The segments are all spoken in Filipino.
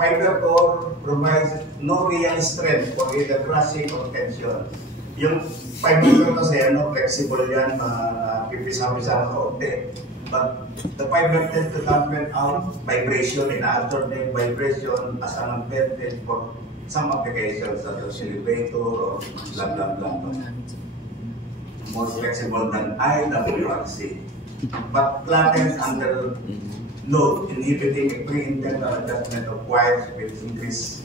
fiber core provides no real strength for either crushing or tension. Yung fiber core kasi flexible yan, pipisa-pisa ng kaunti. But the fiber tends to dampen out vibration, ina-absorb na yung vibration as an advantage for some applications such as elevator or blah. More flexible than IWRC, but flattens under load, inhibiting a pre-internal adjustment of wires with increased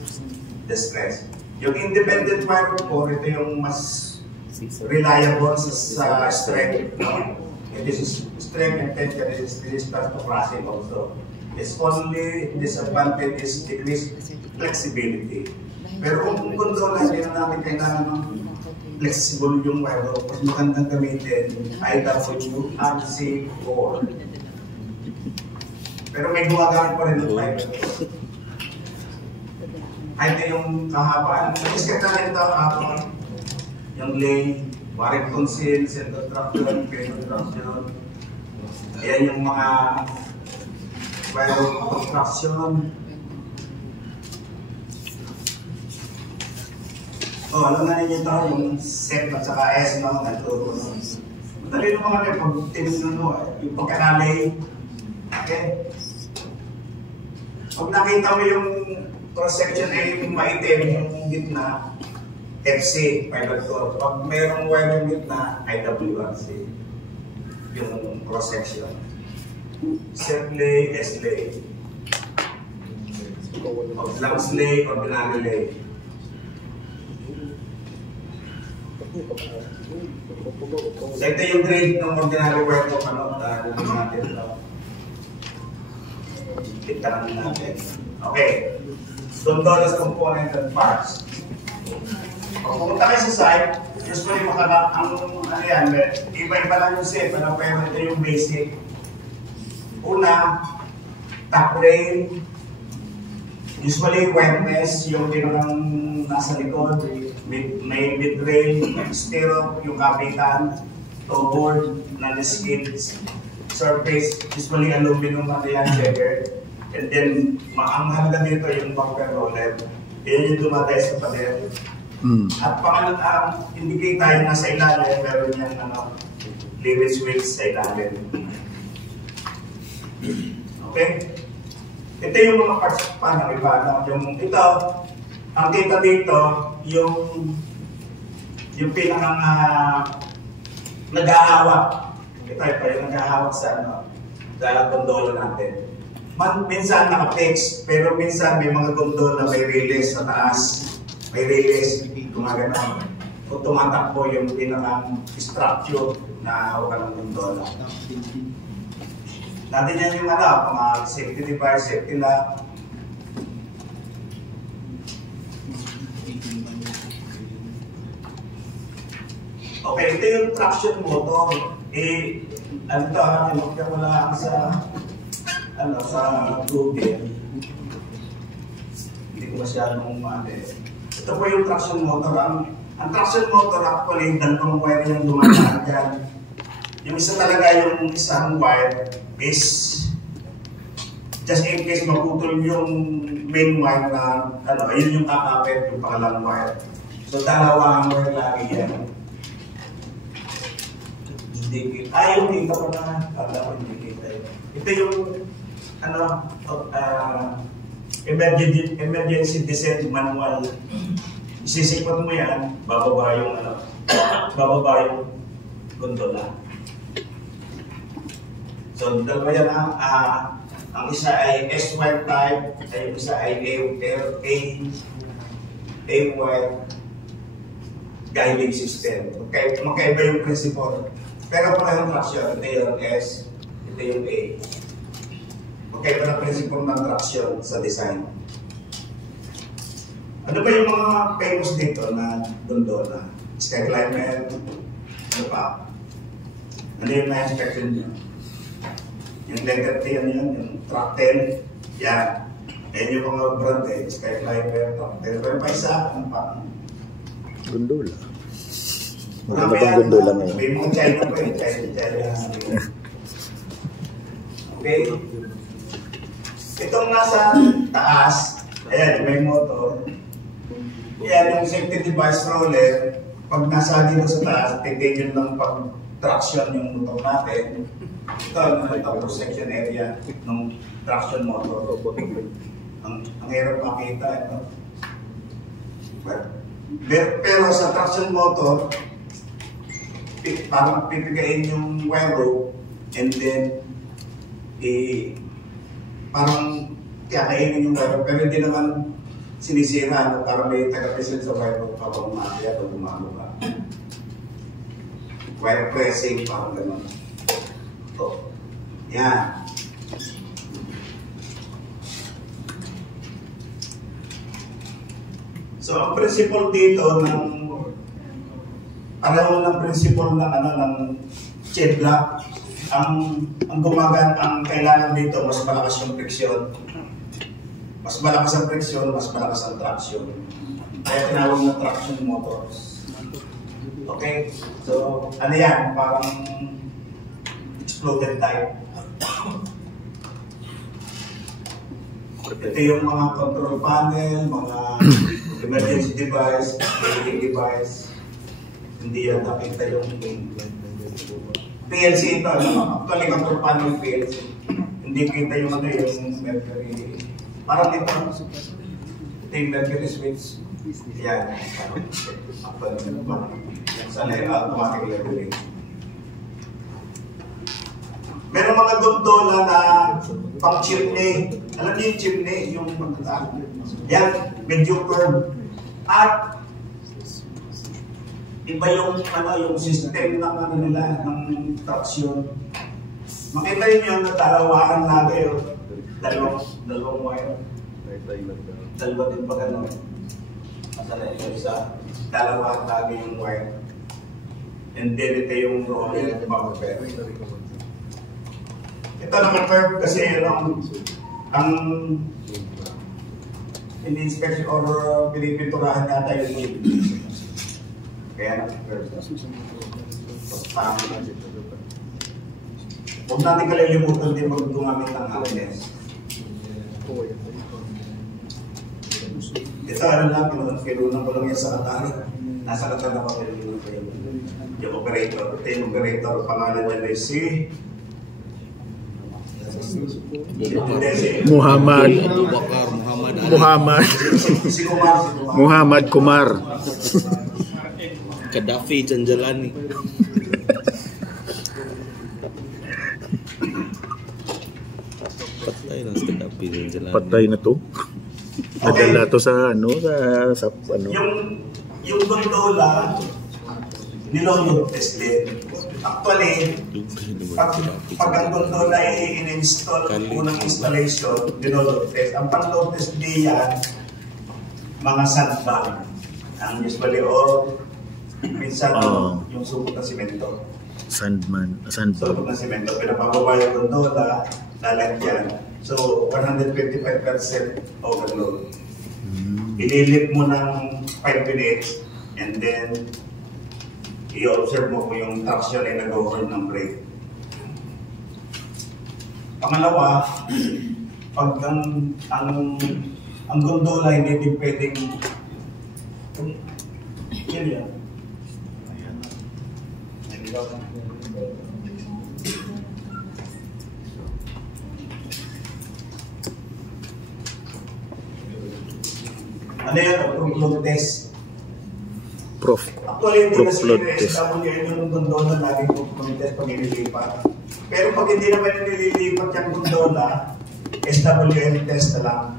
the stress. Yung independent wire core, ito yung mas reliable sa strength. No? This is strength and tension is resistance to crushing also. Its only disadvantage is decreased flexibility. Pero kung control hindi na natin kailangan ng flexible yung wire, mas magandang gamitin IWRC4. Pero may gumagamit pa rin ng fiber. Ay, ito yung kahabaan. Iskat na rin ito kahapon. Yung lay, Warrington seal, center traction, cable traction. Ayan yung mga wire construction. Alam na ninyo ito, yung set at saka S na nagturo. Madali naman kami pag tinignan mo, yung pagkanalay. Okay? Pag nakita mo yung cross-section ay yung maitim, yung gitna, FC, fiber core. Pag mayroong wire yung gitna, IWRC. Yung cross-section. Set lay, S lay. Lungs lay, ordinary lay. So ito yung grade ng ordinary wire core, natin ito. Kita natin. Okay. Doon as component and parts. Kung pumunta kayo sa site, usually iba-iba lang yung set, pero ito yung basic. Una, top rail. Usually wetness, yung pinakang nasa likod, may mid-rail, stirrup, yung kapitan, toe board, non-skid surface, usually aluminum material checker. And then, ang mahalaga dito yung bumper roller. Yan yung dumatay sa pader. At pangalang indicator na sa ilalim, meron yung limit switch sa ilalim. Okay? Ito yung mga parts pa ng iba. Ito, ang kita dito, yung pinakang nag-ahawak. Ito yung nag-ahawak sa gondola natin. Minsan naka-fix, pero minsan may mga gondola na may release sa taas. May release, gumagana. Kung tumatakbo yung pinakang structure na hawakan ng gondola. Natin yan yung mga safety device, safety lock. Okay, ito yung traction motor. Wala sa Google. Hindi ko masyadong ito po yung traction motor. Ang traction motor actually, dalawang wire yung dumadaan dyan. Yung isa talaga, yung isang wire is just in case maputol yung main wire na yun yung kakapit, yung pangalang wire. So dalawang wire lagi yan. Yung dito ko na, hindi kita yun. Ito yung emergency descent manual. Isisikot mo yan, bababa yung gondola. So dalawa yan ang isa ay S-wire type, ay yung isa ay A-wire guiding system. Okay, magkaiba yung principle. Pero parehong traction, ito yung S, ito yung A. Okay, ito na principle ng traction sa design. Ano ba yung mga famous dito na gondola? Skyclimber, ano pa? Ano yung na-inspection nyo? Yung letter T, ano yun? Yung Tractel, yan. Yan yung mga brand Skyclimber, Tractel. Pero pa isa, ano pa? Gondola. Ano bang gondola ngayon? May mga China pa yun, China. Okay? Itong nasa taas, Ayan, may motor. Ayan, yung safety device roller, pag nasa dito sa taas, titigil ng pag-traction yung motor natin. Ito, ito section area ng traction motor. Ang hirap makita ito. Pero sa traction motor, parang pipigain yung wire rope and then parang kakainin yung wire rope, pero hindi naman sinisira, no? Parang may taga-present sa wire rope para umakyat o bumaba. Wire pressing, parang gano'n. Ito. Yan. So, ang principle dito pareho ng principle ng chain block, ang kailangan dito, mas malakas yung friction. Mas malakas ang friction, mas malakas ang traction. Kaya tinawag na traction motors. Okay? So, ano yan? Parang exploded type. Ito yung mga control panel, mga emergency device, safety device. Hindi yan nakita yung PLC ito. Actually, control panel PLC. Hindi kita yung mercury. Parang ito. Ito yung mercury switch. Yan. Actually, yung sanay automatic leveling. Meron mga gondola na pang chimney. Alam niyo yung chimney, yung pagkataan. Yan, medyo curve. At iba yung yung system ng nila, ng traction. Makita niyo yung natalawakan natin yung dalawang wire. Dalawa din pa gano'n. Masala yung isa, dalawakan natin yung wire. And then ito yung roller, pang-curve. Ito naka-curve kasi ang in-inspection or pinipinturahan yata yung wheel. Kaya naka-curve. Huwag natin kalilimutan din mag-gumamit ng harness. Ito lang, pinunan ko lang yan sa katara. Nasa katara ko yung operator. Ito yung operator, pangalan niya ay si Muhammad Kumar. Gaddafi Janjalani. Patay na si Gaddafi Janjalani. Patay na to. Nadala to sa sa yung gondola nilolog test din. Actually, pag ang gondola ay in-install, unang installation, nilolog test. Ang pang-load test din yan, mga sandbag. Ang usually minsan yung supot ng simento. Sandbag. Supot ng simento, pinapababa yung gondola, lalagyan. So, 125% overload. Ililip mo ng 5 minutes and then i-observe mo kung yung traction ay nag-hold ng brake. Pangalawa, pag ang gondola hindi din pwedeng yan. Ano yan? Proof test. Actually, hindi na SWN yung gondola laging proof test pag nililipat. Pero pag hindi naman nililipat yung gondola, SWN test na lang.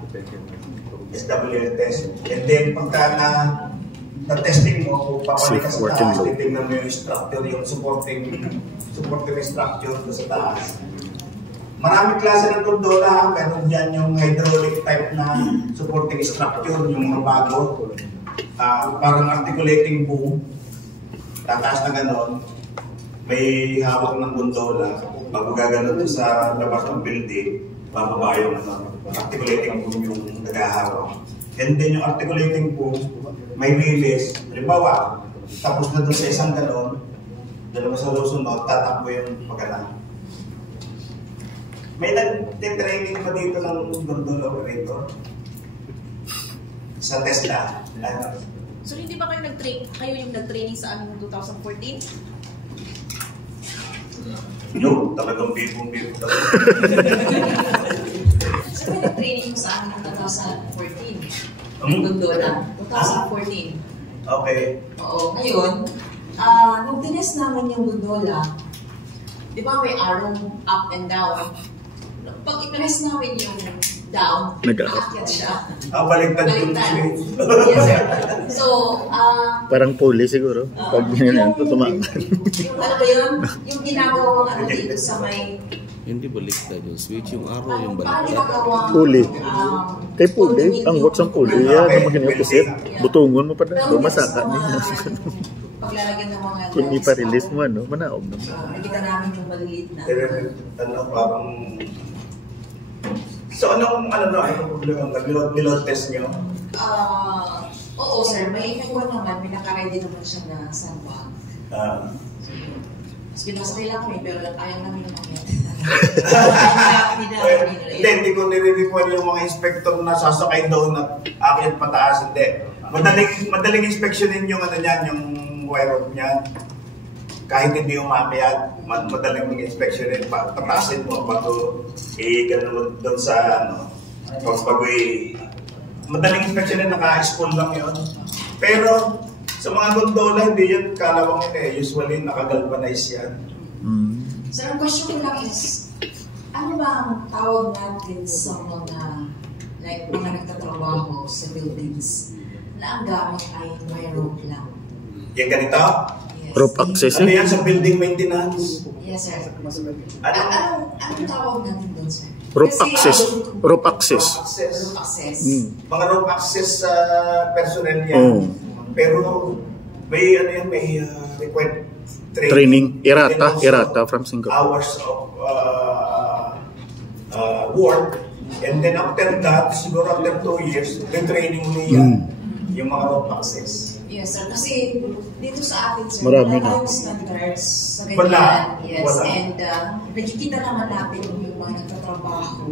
SWN test. And then, pagka na-testing mo, kung papalik ka sa taas, titignan mo yung structure, yung supporting structure sa taas. Maraming klase ng gondola, meron dyan yung hydraulic type na supporting structure, yung mabago. Parang articulating boom, tataas na gano'n, may hawak ng gondola, bago gano'n sa labas ng building, bababa yung articulating boom yung nag-ahawak. And then yung articulating boom, may release, halimbawa, tapos na doon sa isang gano'n, dalawa sa susunod, tatakbo yung pagana. May nag-training pa dito ng gondola operator. sa Tesla. So hindi ba kayo yung nag-training sa amin noong 2014? Yung talagang bibong-bibong talaga. So may nag-training yung sa amin noong 2014. Hmm? Gondola. 2014. Okay. Oo. Ngayon, nung tines namin yung gondola, di ba may arrow up and down? Pag i-press namin yung down, aakyat siya. Baligtad yung Baliktad. Yes, sir. So, Parang pulley siguro. Pag ganyan ito, tumakan. yung ano ba yun? Yung ginagawang ano dito sa may... Hindi baliktad yung switch, yung arrow yung Parang baliktad. ginagawang... Pulley. Kay pulley, ang works ang pulley. Yan, ang maging opposite. Butungon mo pa na. Bumasaka niya. Paglalagyan ng mga... Kung ipa-release mo, ano, manaog na. Nakita namin yung maliliit na. Parang... So anong problema? Nilod test nyo? Oo, sir. May one naman. May nakaready naman siya na sandbag. Tapos binasakay lang kami, pero ayaw namin naman. Hindi ko nire-require yung mga inspector na sasakay doon at akyat pataas. Hindi. Madaling inspeksyonin yung yung wire rope niya. Kahit hindi umakyat, madaling inspeksyonin, pataasin mo bago gano'n doon sa bago madaling inspeksyonin, naka-spool lang yun. Pero sa mga gondola, hindi yan kalawang yun usually naka-galvanize yan. Sir, ang question ko lang is, ano ba ang tawag natin sa mga nagtatrabaho sa buildings na ang gamit ay may rope lang? Yung ganito? Rope access. Ano yan sa building maintenance? Yes, sir. Anong tawag natin doon, sir? Rope access. Rope access. Rope access. Mga rope access sa personnel yan. Pero may may required training. Irata from Singapore. Hours of work. And then after that, siguro after 2 years, training mo yan. Yung mga rope access. Yes, sir. Kasi dito sa atin, sir, marami wala na. tayong standards sa ganyan. Wala. Yes, Wala. And nakikita naman natin yung mga nagtatrabaho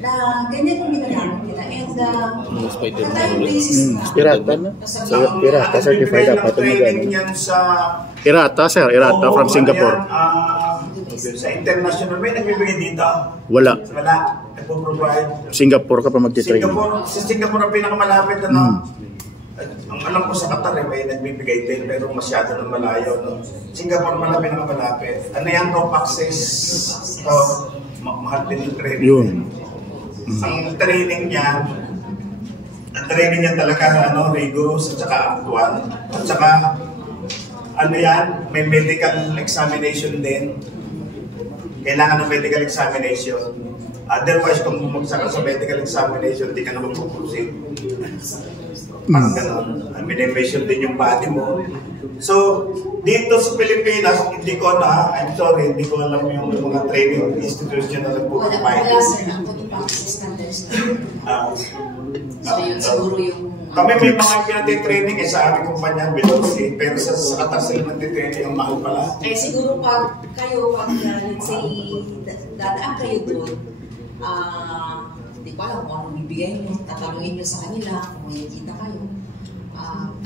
na ganyan yung ginagamit nila. And wala tayong basis na. Irata na. Irata certified dapat ito training magano. yan sa... Irata, sir. Irata from Singapore. Sa international, may nagbibigay dito. Wala. Wala. Nagpo-provide. Singapore ka pa magti-train. Sa Singapore ang pinakamalapit ang alam ko sa Qatar may nagbibigay din pero masyado na malayo. Singapore malapit na malapit. Ano yan? Rope access. Mahal din yung training. Yun. Ang training niya talaga rigorous at saka actual. At saka may medical examination din. Kailangan ng medical examination. Otherwise, kung bumagsak ka sa medical examination, di ka na magpupusin. Parang gano'n. Minimation din yung body mo. So, dito sa Pilipinas, hindi ko alam yung mga training institution na nagpo-provide. Wala, sir. Ang pag-practice standards na. So, yun siguro yung... Kami may mga pinati-training sa aming kumpanya, Biloxi, pero sa Qatar sila nagtitraining ang mahal pala. Siguro pag let's say, dadaan kayo doon, hindi ko alam kung anong bibigay nyo, tatanungin nyo sa kanila, kung may kita kayo.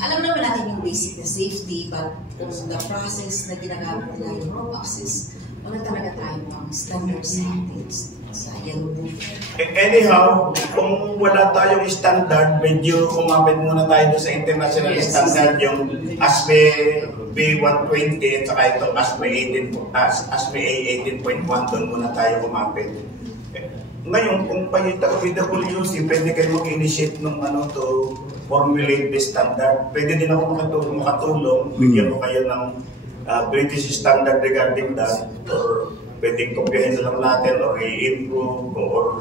Alam naman natin yung basic na safety, but kung the process na ginagamit nila yung rope access, wala talaga tayong standards sa atin sa yellow book. Anyhow, kung wala tayong standard, medyo kumapit muna tayo sa international standard, yung ASME B120 at saka itong ASME A18.1, doon muna tayo kumapit. Ngayon, kung PWC, pwede kayo mag-initiate ng to formulate the standard. Pwede din ako makatulong, bigyan ko kayo ng British standard regarding that, or pwedeng kopyahin na lang natin, or i-improve, or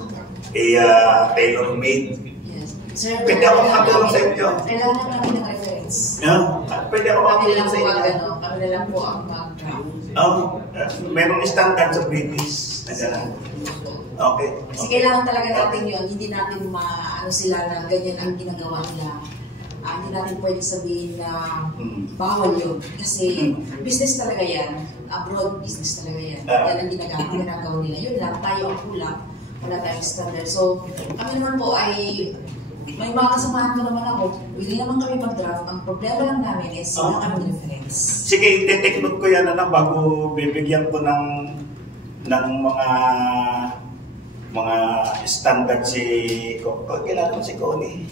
tailor-made. Yes. Sir, Pwede ako makatulong sa inyo. Kailangan namin ng reference. Pwede ako makatulong sa inyo. Kami na lang po ang mag-draft. Merong standard sa British na gano'n. Okay. Kasi kailangan talaga natin yun. Hindi natin maano sila na ganyan ang ginagawa nila. Hindi natin pwede sabihin na bawal yun. Kasi business talaga yan. Abroad business talaga yan. Yan ang ginagawa nila. Yun lang, tayo ang kulang. Wala tayong standard. So, kami naman po ay may mga kasamahan ko naman ako, hindi naman kami mag-draft. Ang problema lang namin is wala kami reference. Sige, i-take note ko yan bago bibigyan ko ng mga standard si kilala mo si Connie.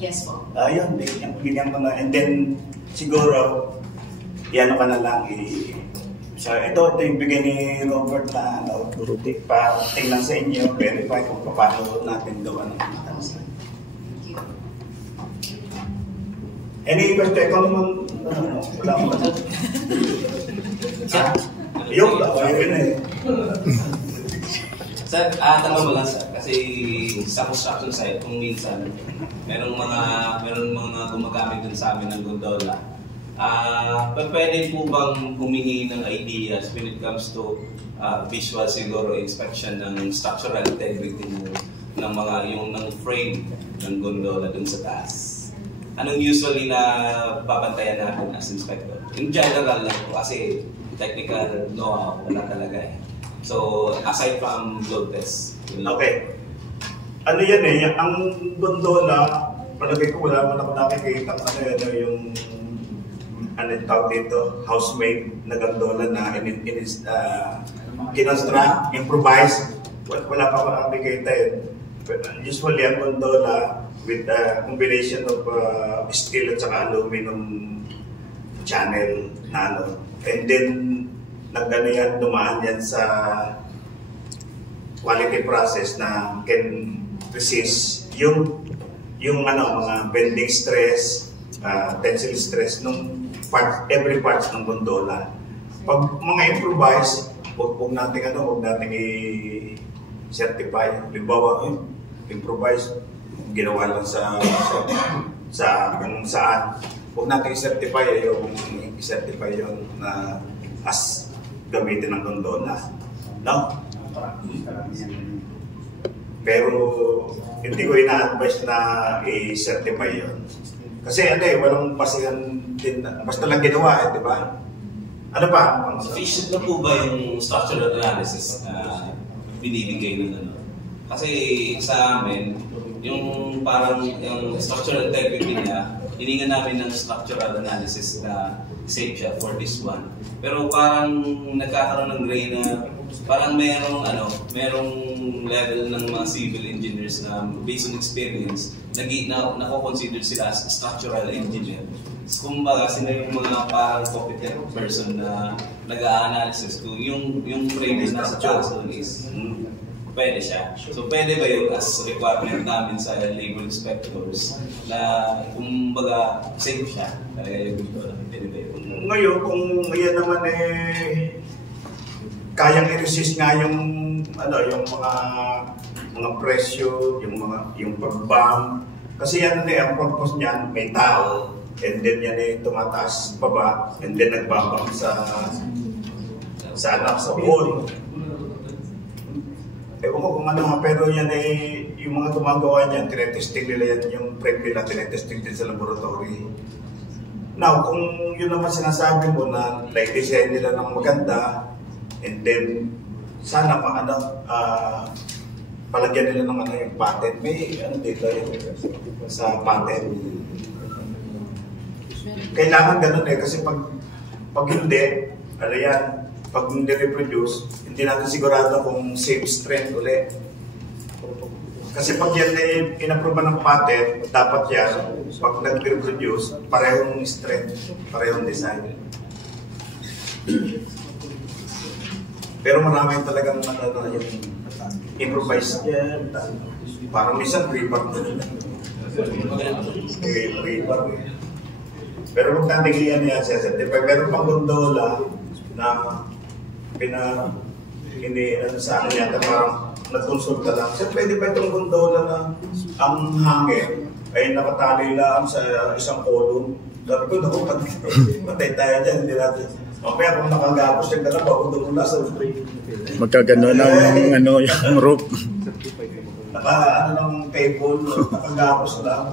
Yes po. Ayun, bigyan ko na. And then, siguro, yan ka na lang. So, ito yung bigay ni Robert na pa tingnan sa inyo, verify kung paano natin gawa ng matansa. Thank you. Any question? Ikaw naman, wala mo ba? Yung, yun eh. Sir, tanong mo lang sir, kasi sa construction site, kung minsan, merong mga gumagamit dun sa amin ng gondola. Pwede po bang humingi ng ideas when it comes to visual siguro inspection ng structural integrity ng ng frame ng gondola dun sa taas? Anong usually na babantayan natin as inspector? In general lang po, kasi technical know-how wala talaga eh. So, aside from load test. Okay. Ano yan eh, ang gondola, palagay ko wala man ako nakikita yung tawag dito, housemaid na gondola na kinonstruct, improvise. Wala pa ako nakikita yun. Usually ang gondola with a combination of steel at saka aluminum channel na and then yan, dumaan yan sa quality process na can resist yung mga bending stress, tensile stress every parts ng gondola. Pag mga improvise, huwag natin i-certify. Halimbawa, improvise, ginawa lang sa saan. Huwag natin i-certify yun na as gamitin ng gondola. No? Pero hindi ko ina-advise na i-certify yun. Kasi walang pasihan din, basta lang ginawa di ba? Ano pa? Sufficient na po ba yung structural analysis na binibigay ng Kasi sa amin, yung structural integrity niya, hiningan namin ng structural analysis na safe siya for this one. Pero parang nagkakaroon ng gray na parang merong level ng mga civil engineers na based on experience, nako-consider sila as structural engineer. Kumbaga, sila yung mga parang competent person na nag-a-analysis kung yung frame na nasa taas is pwede siya. So, pwede ba yun as requirement namin sa labor inspectors na kumbaga safe siya? Pwede ba yun? Ngayon, kung yan naman kayang i-resist nga yung mga presyo, yung pag-bump. Kasi yan ang purpose niyan, may tao, and then yan tumataas baba, and then nagbabang sa wall. Ewan ko kung pero yan yung mga gumagawa niyan, tinetesting nila yan, yung frame nila, tinetesting din sa laboratory. Now, kung yun naman sinasabi mo na like design nila ng maganda, and then sana palagyan nila ng yung patent. May dito sa patent. Kailangan ganun kasi pag hindi, pag hindi reproduce, hindi natin sigurado kung same strength ulit. Kasi pag yan in-approve ng patent, dapat yan, pag nag-reproduce, parehong strength, parehong design. Pero marami talagang yung improvise yan. Parang minsan rebar. Pero kung tatingin yan siya, meron pang gondola na sa akin yata parang nagkonsulta lang. Sir, pwede ba itong gondola na ang hangin ay nakatali lang sa isang kolong? Sabi ko, naku, patay tayo dyan, hindi natin. Mamaya kung nakagapos yung dalawa, ako doon mula sa magkagano ng yung rope. Ng table, nakagapos lang.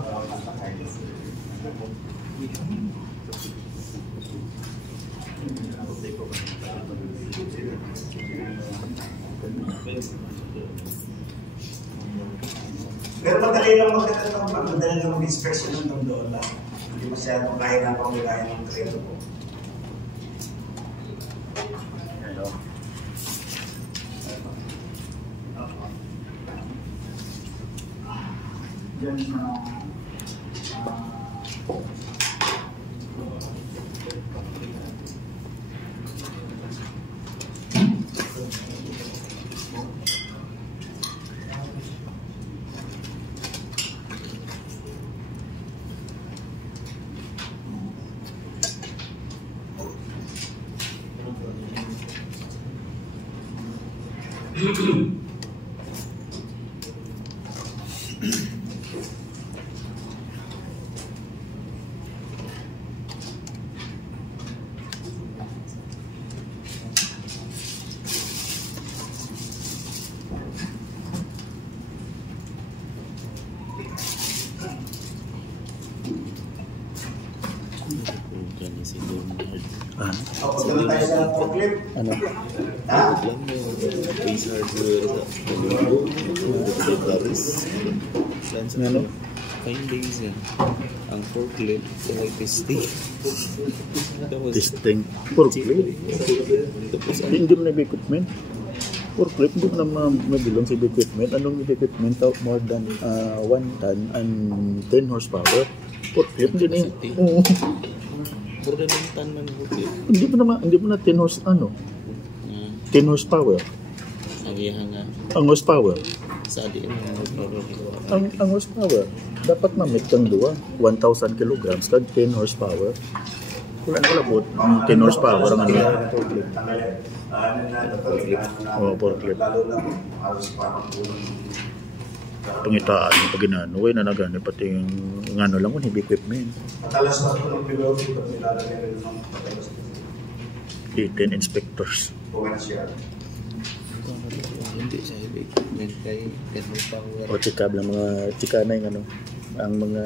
Pero madali lang madali lang mag-inspection ng doon lang. Hindi masyadong kaya na pamilaya ng trailer po. Hello. Diyan na Yan si Leonard. Papunta na tayo sa forklift. Ano? Ha? Lang mo, base hardware sa Kalunggo, sa Paris. Ano? Findings yan. Ang forklift sa may testing. Tapos, Testing. Forklift. tapos Hindi mo na equipment. Forklift, hindi mo na mabilong sa equipment. Anong equipment out more than 1 ton and 10 horsepower? Forklift, hindi na yun. Oo. more than 1 ton man forklift. Hindi mo na 10 10 horsepower. Ang iyang nga, Ang horsepower. sa di mo Ang horsepower. Dapat mamit kang 1,000 kilograms kag 10 horsepower. Wala po. 10 horsepower ang ano. Oo, forklift. Lalo na halos parang Pangitaan yung pag ginano. Uy, nanagani pati yung ano lang kung heavy equipment. matalas na ito ng piloto pag nilalagay rin ng matalas na 18 inspectors. commercial. hindi siya ibig. Yan kay 10 horsepower. O chikab lang mga chika na yung ano. Ang mga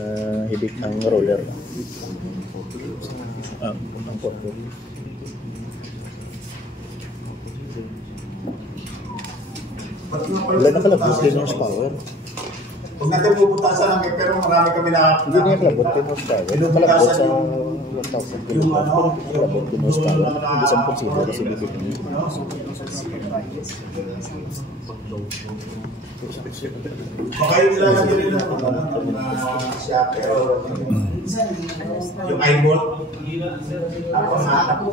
hibik, ang roller. Ang forklift. Wala na kalabot 10 horsepower. Huwag natin puputasan namin pero marami kami na... Hindi niya kalabot 10 horsepower. Yung kalabot sa 1,000 Yung ano, kalabot 10 horsepower. Hindi sa consider kasi bibig niya. baka yung nilalagay rin ng siya pero yung eyeball ako nahanap ko.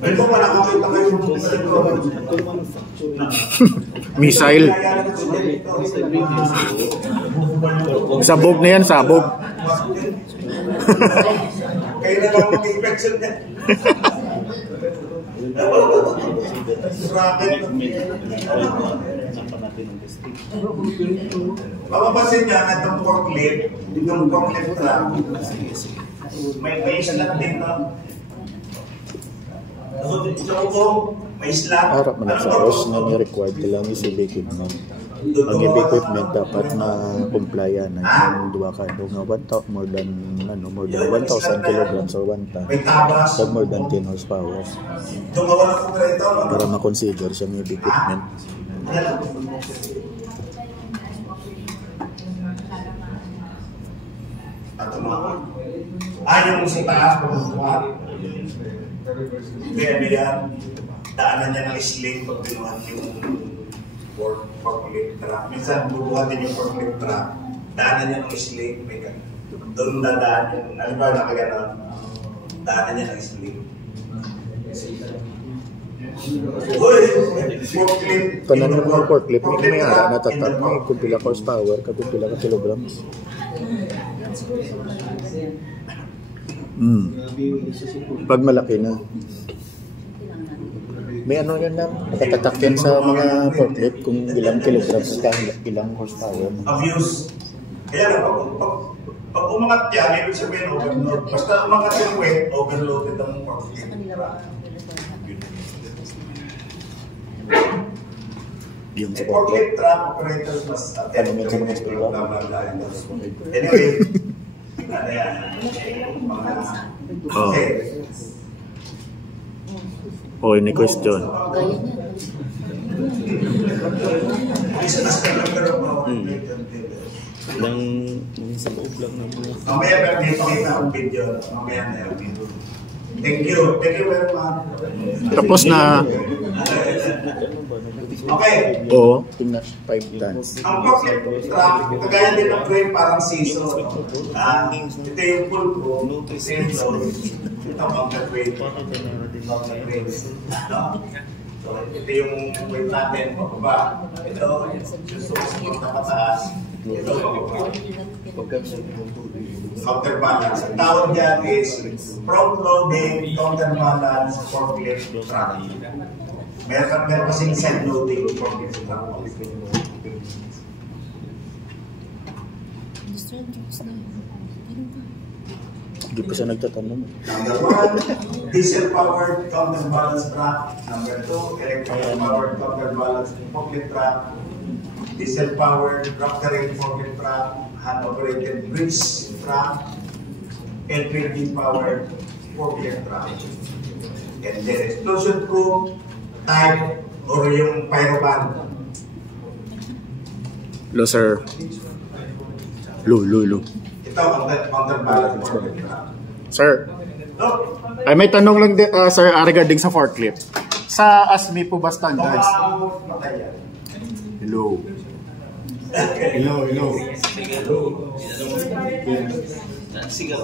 Ito pa nakakita kayo Missile. Sabog na yan, sabog. Kayo na lang mag-inspection niya. Rocket. Mapapansin niya na itong forklift truck, may slot din no? So, may slot. Harap man sa OS na ni-required ka lang is heavy equipment. Ang heavy equipment dapat na compliant na yung duwa ka nga more than 1,000 kilograms or 1 ton. May tabas. But more than 10 horsepower Tumawa na po ito. para ma-consider siyang heavy equipment. Yung sa taas, pagbubuhat. Kaya yan, daanan niya ng sling pag binuhat yung forklift truck. Minsan, bubuhatin yung forklift truck, daanan niya ng sling, may doon dadaan yung, alam ba, nakaganon, daanan niya ng sling. Uy! Forklift! Tanan ng mga forklift, may ara na tatak, may kung pila horsepower, kung pila ka kilograms. Pag malaki na. May ano yan na, nakatatak yan sa mga forklift kung ilang kilograms ka, ilang horsepower. Abuse. Kaya na, pag umangat yan, ibig sabihin overload. Basta umangat yung weight, overloaded ang forklift. Yung sa forklift truck operators must attend Ano, training, sa mga blah, blah, blah. Anyway, ano yan? Mga... Oh. Okay. Oh, ini question. Isa na sa pero Nang sa loob lang ng mga... mamaya pero may pakita akong video. Mamaya na yun. Thank you. Thank you very much. Tapos na. Okay. Oo. Tingnan 5 tons. Ang forklift truck, kagaya din ng crane parang season. Ito yung full ko. Same load. Ito ang crane. So, ito yung weight natin. Pababa. Ito, yung susunod na pataas. Ito, counterbalance. Ang tawag dyan is front-loading counterbalance forklift truck. Meron kasing side-loading forklift truck. Hindi pa siya nagtatanong. Number 1, diesel-powered counterbalance truck. Number 2, electric-powered counterbalance forklift truck. Diesel-powered rock-terrain forklift truck. Hand-operated bridge truck. LPG-powered forklift truck. And then explosion-proof type or yung pyroban. Lo, sir. Lo. Ito ang counterbalance forklift truck. Sir. No? Ay, may tanong lang din, sir, regarding sa forklift. Sa ASME po ba standards? Hello. Sigaw.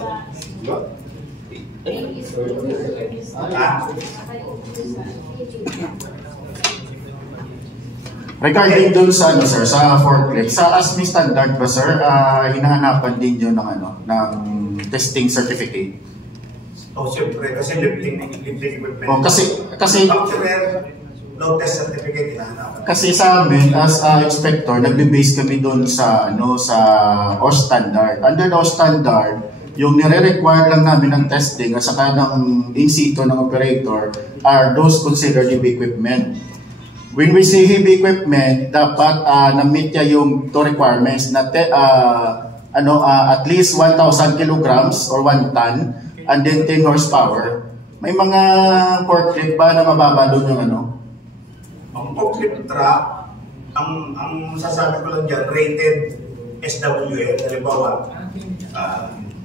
Regarding dun sa ano sir, sa forklift, sa ASME standard ba sir, hinahanapan din yun ng ano, ng testing certificate? Oh, siyempre, kasi lifting equipment. Oh, kasi Functional load test certificate hinahanapan. kasi sa amin as inspector, nagbe-base kami doon sa ano sa OSH standard. Under the OSH standard, yung nire-require lang namin ng testing at saka ng in situ ng operator are those considered heavy equipment. When we say heavy equipment, dapat na-meet niya yung two requirements na at least 1,000 kilograms or 1 ton and then 10 horsepower. May mga forklift ba na mababa doon yung ano? Ang forklift truck, ang sasabi ko lang dyan, rated SWL, halimbawa,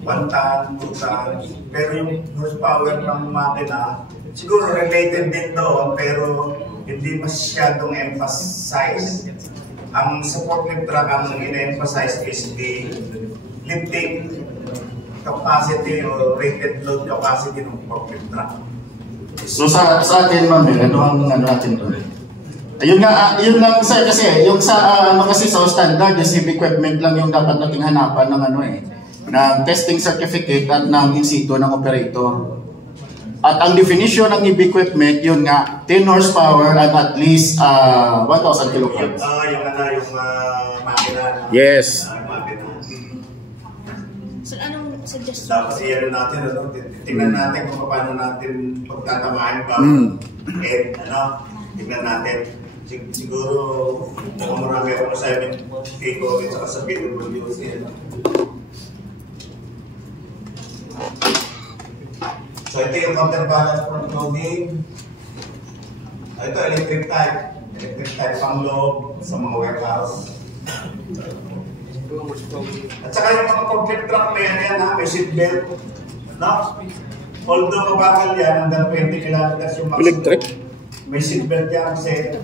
1 ton, 2 ton, pero yung horsepower ng makina, siguro related din doon, pero hindi masyadong emphasize. Ang sa forklift truck, ang ina-emphasize is the lifting capacity or rated load capacity ng forklift truck. So sa atin ma'am, ano ang ano natin doon? Ayun nga, yun lang sir kasi yung sa kasi sa standard yung heavy equipment lang yung dapat nating hanapan ng ano ng testing certificate at ng in situ ng operator. At ang definition ng heavy equipment yun nga 10 horsepower and at least 1,000 kilograms. Yung makina. Yes. Makina. So, anong suggestion? Dapat i-ano natin, tingnan natin kung paano natin pagtatamaan pa. Tingnan natin. Siguro, marami akong assignment kay COVID at sa PWC. So, ito yung counterbalance front loading. Ito, electric type. Electric type pang loob sa mga warehouse. At saka yung mga forklift truck na yan, may seatbelt. No? Although mabagal yan, hanggang 20 kilometers yung maximum. Electric? May seatbelt yan kasi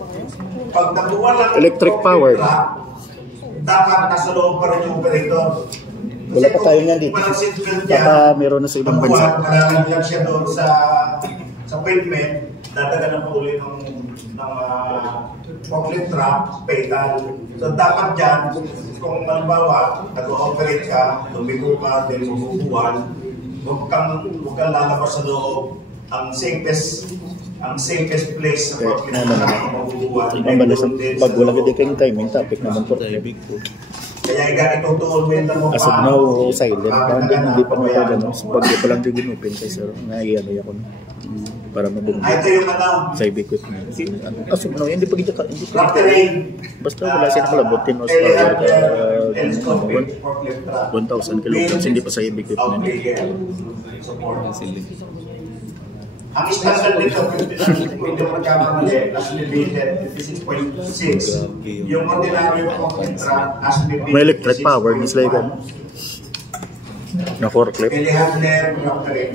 pag nabuha lang Electric powered. Dapat nasa loob pa rin yung operator. Wala pa tayo nga dito. Walang seatbelt yan. Baka meron na sa ibang bansa. Nalalagyan siya doon sa pavement, dadagan na pa uli ng forklift truck, pedal. So dapat dyan, kung malimbawa, nag-ooperate ka, lumiko ka, then mabubuhan, huwag kang lalabas sa loob. Ang safest place sa forklift truck, mabubuhan. Pag wala ka kayong timing, topic naman po. Kaya itutuon mo yung mo As of now, silent pa. Hindi pa makagano. Pag di pa lang din open kay sir. Naiyan ako na. para mabunggo Ito yung ano, sa heavy equipment. Hindi pa gita hindi pa. rock terrain. Basta wala siya nakalabotin o sa Telescopic forklift truck. 1,000 kilograms, hindi pa sa heavy equipment. Support. Ang standard nito, hindi mo magkakamali, as elevated, 56.6. Yung ordinary forklift truck, as elevated, May electric power, it's like na forklift. telehandler, rock terrain.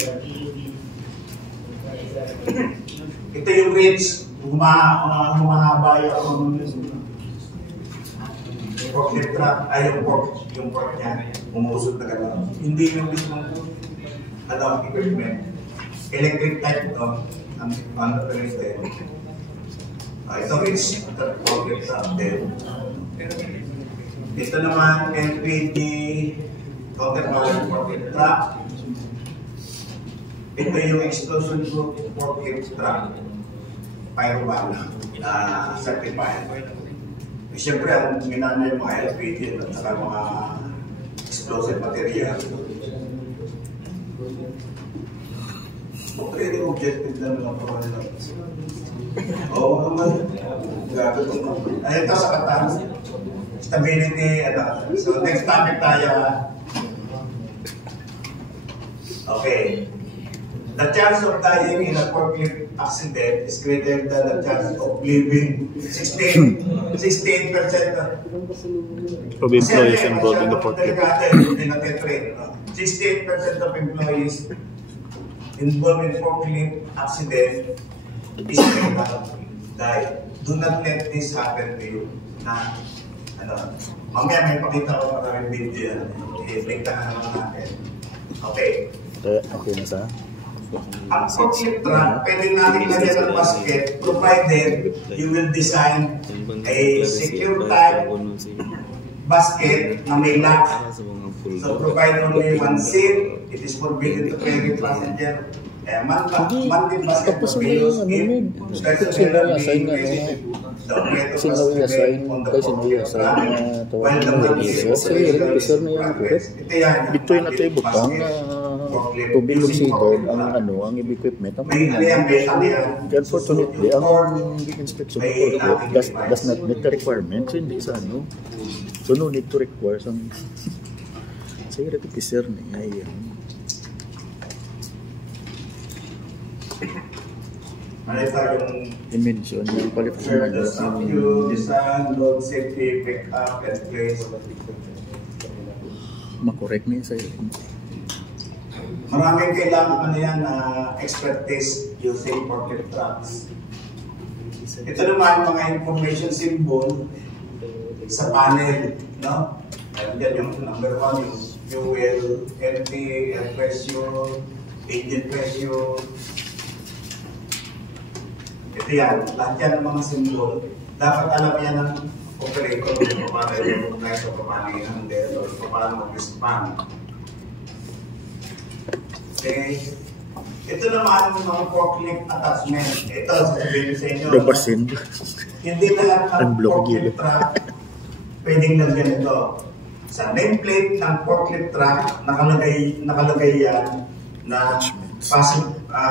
Ito yung reach, humahaba yung forklift truck, ay yung fork niya, umusot na gano'n. Hindi yung mismo equipment. Electric type ito, ang ito. Ito reach, forklift truck din. Ito naman, LPG, counterbalance forklift truck. Ito yung explosion proof forklift truck. Pyroban, certified. Siyempre, ang minano yung mga LPG at saka mga explosive material. Really objective lang lang po nila. Oo naman. Grabe ito. Ay, ito sa katas. Stability, So, next topic tayo. Okay. The chance of dying in a forklift accident is greater than the chance of living. 68%. Of employees involved in the forklift. 68% of employees involved in forklift accident is going to die. Do not let this happen to you. Mamaya may pakita ko maraming video. I-link na naman natin. Okay. Okay na sa? Ang forklift truck, pwede natin lagyan ng basket provided you will design a secure type basket na may lock. So provide only one seat. It is forbidden to carry passenger. Monthly basket Tapos will be may used if while the officer na yan correct. Dito yung nato ibutang na tubig lusidog ang equipment ang unfortunately ang inspection does not meet the requirements, so hindi sa so no need to require some security officer niya yan. I-mention yung qualification design, load safety, pick up, and place. Makorek niya sa'yo. Maraming kailangan expertise using forklift trucks. Ito naman mga information symbol sa panel, no? Yan yung number 1, yung fuel, empty, air pressure, engine pressure. Ito yan, lahat yan ng mga symbol. Dapat alam yan ng operator kung paano yung price o paano yung handle o paano mag-respond. Okay. Ito naman yung mga forklift attachment. Ito, sasabihin sa inyo. Hindi na lang ang forklift truck pwedeng lagyan ito. Sa nameplate ng forklift truck, nakalagay yan na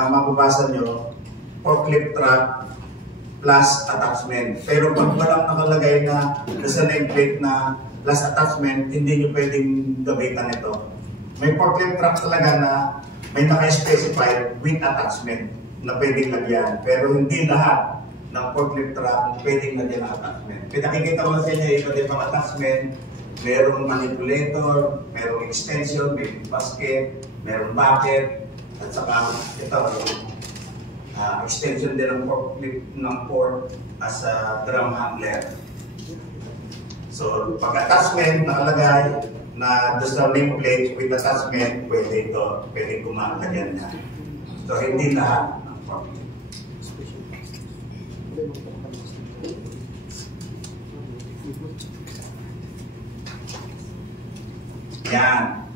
mababasa nyo forklift truck plus attachment. Pero pag walang nakalagay na sa nameplate na plus attachment, hindi nyo pwedeng gamitan ito. May forklift truck talaga na may naka-specified with attachment na pwedeng lagyan. Pero hindi lahat ng forklift truck pwedeng lagyan ng attachment. Pinakikita ko sa inyo iba't ibang attachment. Merong manipulator, merong extension, may basket, merong bucket, at saka ito, extension din ng forklift ng port as a drum handler. So, pag attachment nakalagay na doon sa nameplate with attachment, pwede ito, pwede gumagalagyan na. So, hindi lahat ng forklift. Yan.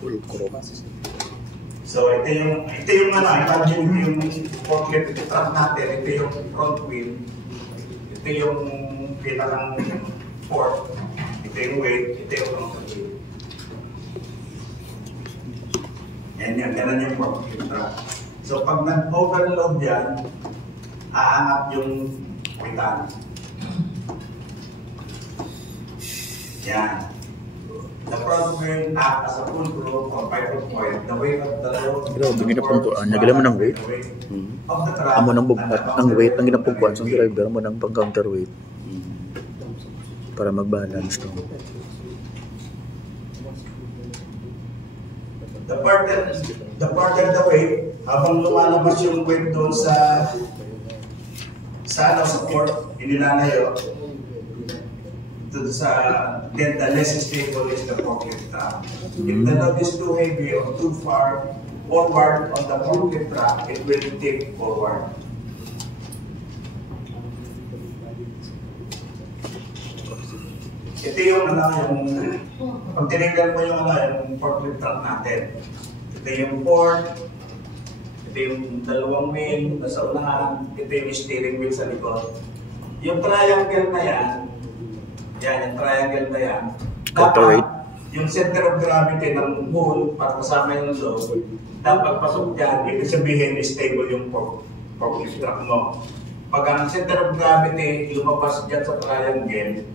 Full cross. So ito yung imagine yung forklift truck natin, ito yung front wheel, ito yung pinakang fork, ito yung weight, ito yung front wheel. Yan, ganun yung forklift truck. So pag nag-overload yan, aangat yung pitan. Yan. The front wheel act as a full group of 5 point. The weight of the load. Grabe, ginapungkuan. Nagala mo ng weight. Of the truck. Amo ng bughat. Ang weight ang ginapungkuan sa driver mo ng pang-counterweight. Para mag-balance to. The further the weight, habang lumalabas yung weight doon sa support, inilalayo, then the less stable is the forklift truck. If the load is too heavy or too far forward on the forklift truck, it will tip forward. Ito yung pag tinignan mo yung forklift truck natin. Ito yung port, ito yung dalawang wheel nasa unahan, ito yung steering wheel sa likod. Yung triangle na yan, yung triangle na yan, dapat yung center of gravity ng wheel para kasama yung load, dapat pasok dyan, ibig sabihin stable yung forklift truck mo. Pag ang center of gravity lumabas dyan sa triangle,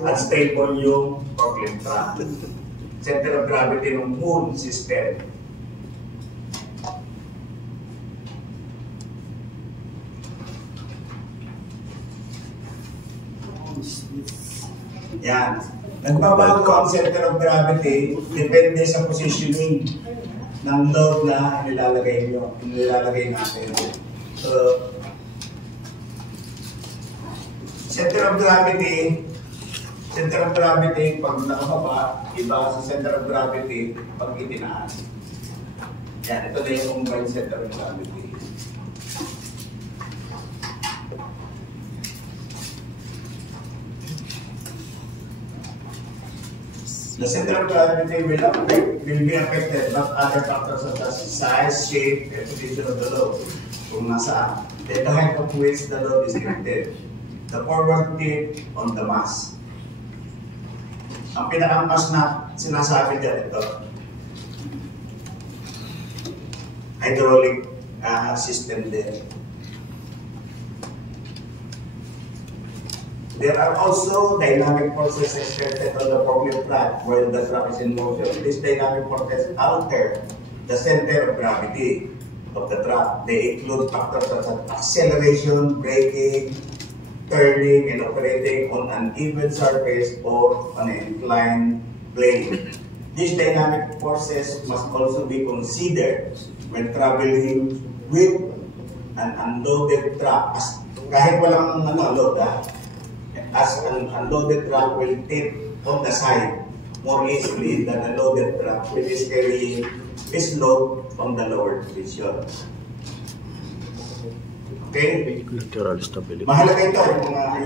unstable yung forklift truck. Center of gravity ng wheel system. Yan. Nagbabago ang center of gravity depende sa positioning ng load na nilalagay natin. So, center of gravity, pag nakababa, iba sa center of gravity pag itinaas. Yan, ito na yung combined center of gravity. The center of gravity will be affected by other factors such as size, shape, and position of the load. Kung nasaan. Then the height of which the load is lifted. The forward tip on the mass. Ang pinaka-mass na sinasabi dyan ito, hydraulic system din. There are also dynamic forces exerted on the forklift truck while the truck is in motion. These dynamic forces alter the center of gravity of the truck. They include factors such as acceleration, braking, turning, and operating on an even surface or on an inclined plane. These dynamic forces must also be considered when traveling with an unloaded truck. Kahit walang load, as an unloaded truck will tip on the side more easily than a loaded truck which is carrying its load from the lower position. Okay? Lateral stability. Mahalaga ito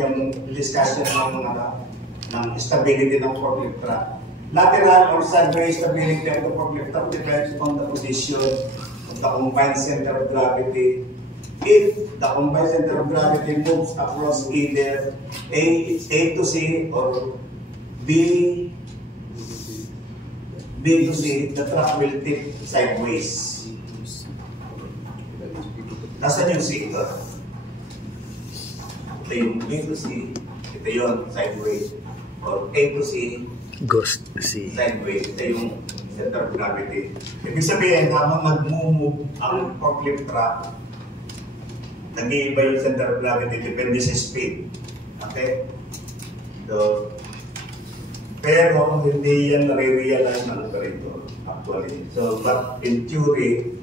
yung discussion ng stability ng forklift truck. Lateral or sideways stability of the forklift truck depends on the position of the combined center of gravity. If the combined center of gravity moves across either A to C or B to C, the truck will tip sideways. Nasaan yung C ito? Ito yung B to C, ito yung sideways. Or A to C, Ghost C. sideways. Ito yung center of gravity. Ibig sabihin, habang mag-move ang forklift truck, nag-iiba yung center of gravity, depende sa speed. Okay? So, pero hindi yan nare-realize ng operator, actually. So, but in theory,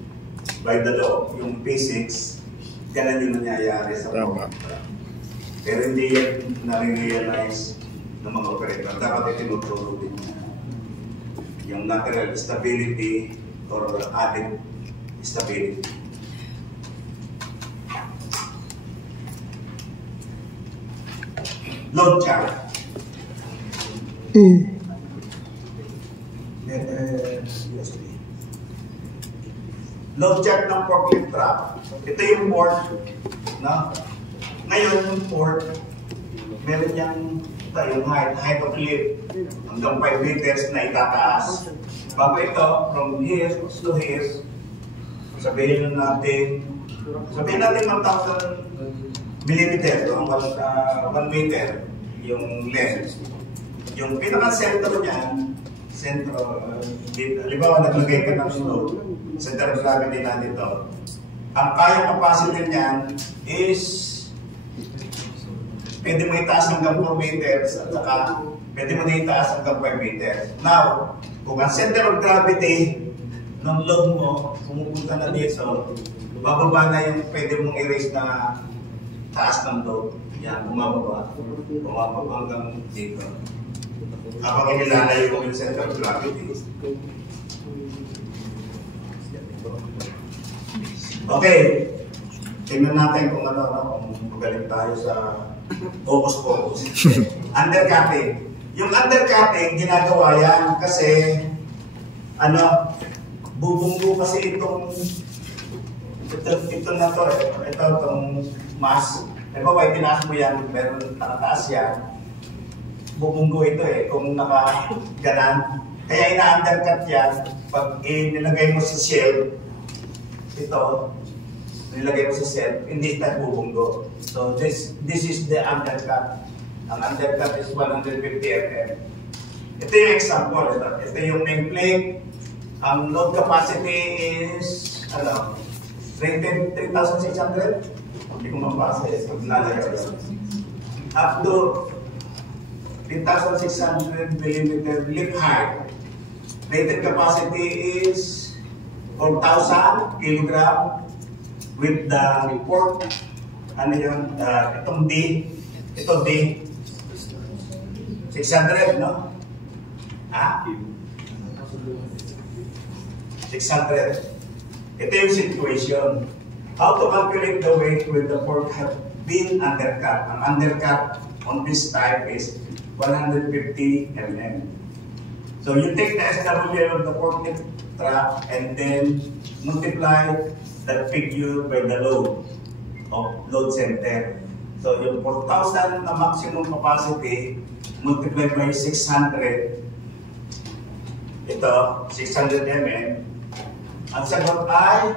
by the law, yung physics, ganun yung nangyayari sa forklift truck. Pero hindi yan nare-realize ng mga operator. Dapat itinuturo din yung lateral stability or added stability. Load chart. Load chart ng forklift truck. Ito yung port. No? Ngayon yung port, meron yung height of lift hanggang 5 meters na itataas. Bago ito, from here to here, sabihin natin 1,000 millimeter, so 1 meter yung length. Yung pinaka-sentro niyan, halimbawa naglagay ka ng load, center of gravity na dito. Ang kaya capacity niyan is pwede mo itaas hanggang 4 meters at saka pwede mo na itaas hanggang 5 meters. Now, kung ang center of gravity ng load mo pumupunta na dito, bababa na yung pwede mong erase na taas ng load. Yan, bumababa hanggang dito. Kapag inilalayo mo yung center of gravity. Okay, tingnan natin kung kung magaling tayo sa focus. Undercutting. Yung undercutting, ginagawa yan kasi bubunggo kasi itong mass. Halimbawa, tinaas mo yan, meron nakataas yan. Bubunggo ito kung nakaganan. Kaya ina-undercut yan, pag nilagay mo sa shell, nilagay mo sa shell, hindi na bubunggo. So this is the undercut. Ang undercut is 150 mm. Ito yung example. Ito yung main plate. Ang load capacity is, rated 3,600? Hindi ko mapasa. Up to 3,600 mm lift height. Rated capacity is 4,000 kg with the port, itong D, ito D, 600, no? 600. Ito yung situation. How to calculate the weight when the port have been undercut. Ang undercut on this type is 150 mm. So you take the SWL of the forklift truck and then multiply that figure by the load of load center. So yung 4,000 na maximum capacity multiply by 600. Ito, 600 mm. Ang sagot ay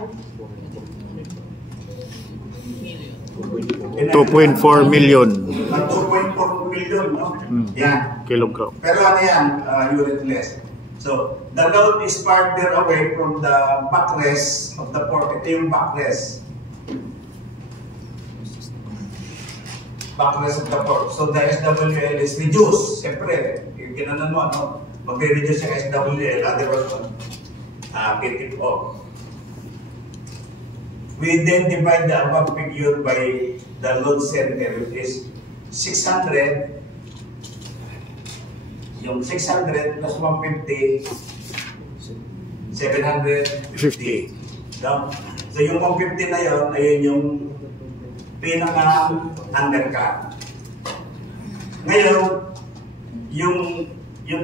2.4 million. 2.4 million, no? Yan. Kilogram. Pero ano yan, unitless. So, the load is farther away from the backrest of the port. Ito yung backrest. Backrest of the port. So, the SWL is reduced. Siyempre, yung ginanon mo, mag-reduce yung SWL, otherwise, get it off. We then divide the above figure by the load center, which is 600. Yung 600 plus 150, 750. No? So yung 150 na yun, ayun yung pinaka-undercut. Ngayon, yung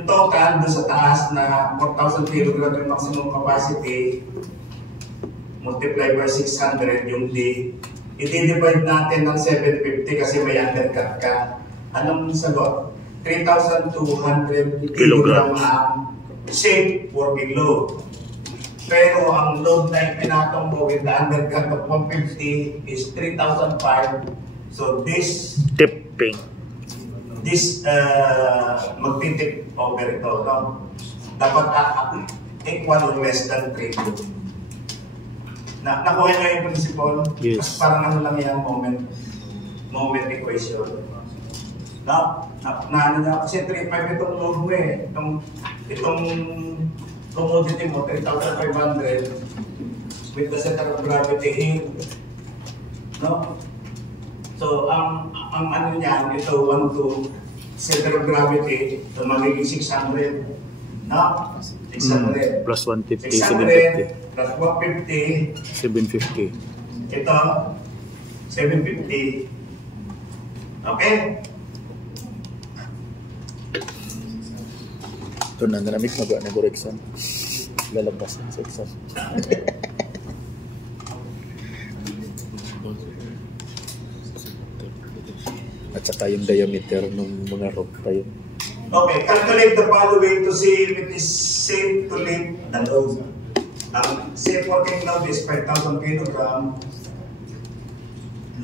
total doon sa taas na 4,000 kg yung maximum capacity, multiply by 600 yung D, i-divide natin ng 750 kasi may undercut ka. Anong sagot? 3,200 kg ang safe working load. Pero ang load na ipinatong mo with the undercut of 150 is 3,005. So this Tipping. magtitip over ito, no? Dapat equal or less than 3. Nakuha nyo yung principle? Yes. Parang ano lang yan, moment equation. No? Kasi 3.5 itong load mo itong commodity mo, 3,500 with the center of gravity here. No? So, ang ano niyan, ito 1 to center of gravity, so magiging 600. No? 600. Plus 150, 600 plus 150. 750. Ito, 750. Okay? Ito na, nalamig nag-exam. Lalabas sa exam. At saka yung diameter ng mga rope pa yun. Okay, calculate the following to see if it is safe to lift the load. Ang safe working load is 5,000 kilogram.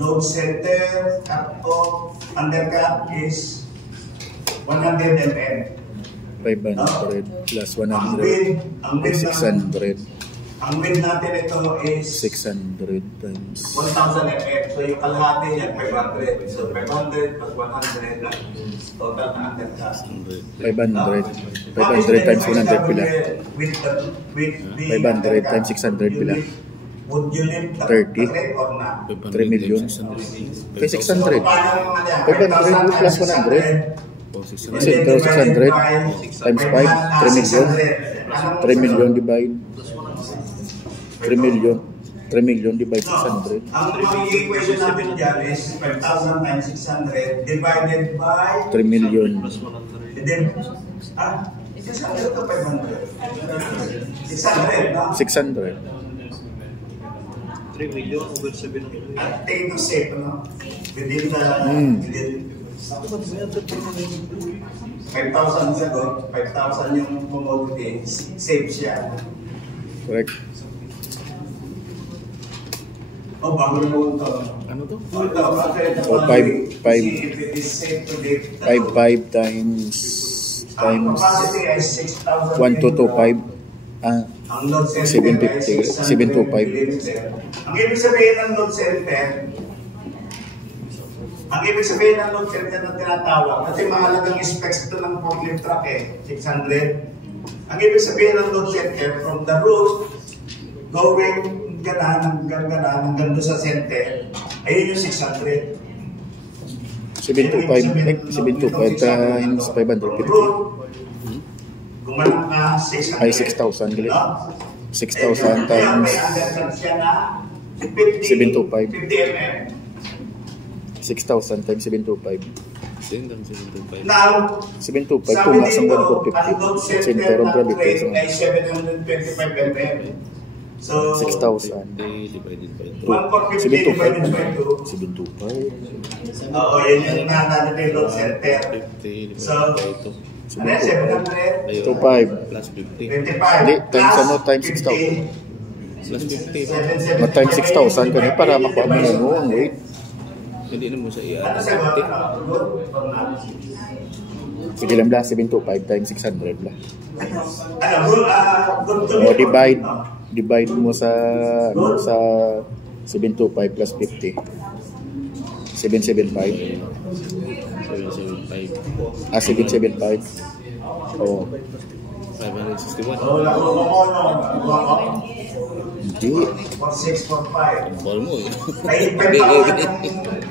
Load center, cut-off, undercut is 100 mm. 500 plus Ang 100 width, is 600. ang width natin ito is 600 times 1,000 mm. So yung kalahati niyan, 500. So 500 plus 100, total na undercut. 500 times 100 pila. 500 times 600 pila. Would you live 30? or not? 3 million. Kay 600. 500 plus 100. Kasi ito 600 times 5, 3 million. 3 million divide 3 million. 3 million divide 600. Ang magiging equation natin dyan is 5,000 times 600 divided by 3 million. Isa sa ito 500. 600, no? 600. 3 million over 700. At take the safe, no? Within the... Within 5,000 sagot, 5,000 yung commodity, safe siya. Correct. Oh, bago mo ito. Ano to? Ito, bakit ito? Oh, 5 times capacity ay 6,000. 1225. Ang load center 750, 725. Ang ibig sabihin ng load center, na tinatawag, kasi mahalagang specs ito ng forklift truck 600. Ang ibig sabihin ng load center, from the roof, going hanggang doon sa center, ayun yung 600. 725 times 550. Gumalang ka 600. Ay, 6,000 gali. 6,000 Kaya times may undercut siya na 50 mm. 6,000 times 725. Now, 725 sabi tumas ang dito, 1,450. ang load Kasi center pero na gravity train so ay 725 mm. So, 6,000 Divided by 1,450 divided by 2. 725. Oo, yun yung natin yung load center. 50 So, divided by 2. ano yan, 700? 25. Plus 50. 25. Hindi, times ano, times 6,000. Plus 50. Mag-times 6,000 ka para makuha mo na mo ang weight. Hindi na mo sa Ano sa i-add. good or not? Sige lang lang, 725 times 600 lang. Ano, good to O, divide mo sa 725 plus 50. 775. 775. 775. O, 561. Wala ko hindi. 1645. Ball mo eh. Ay, 5,000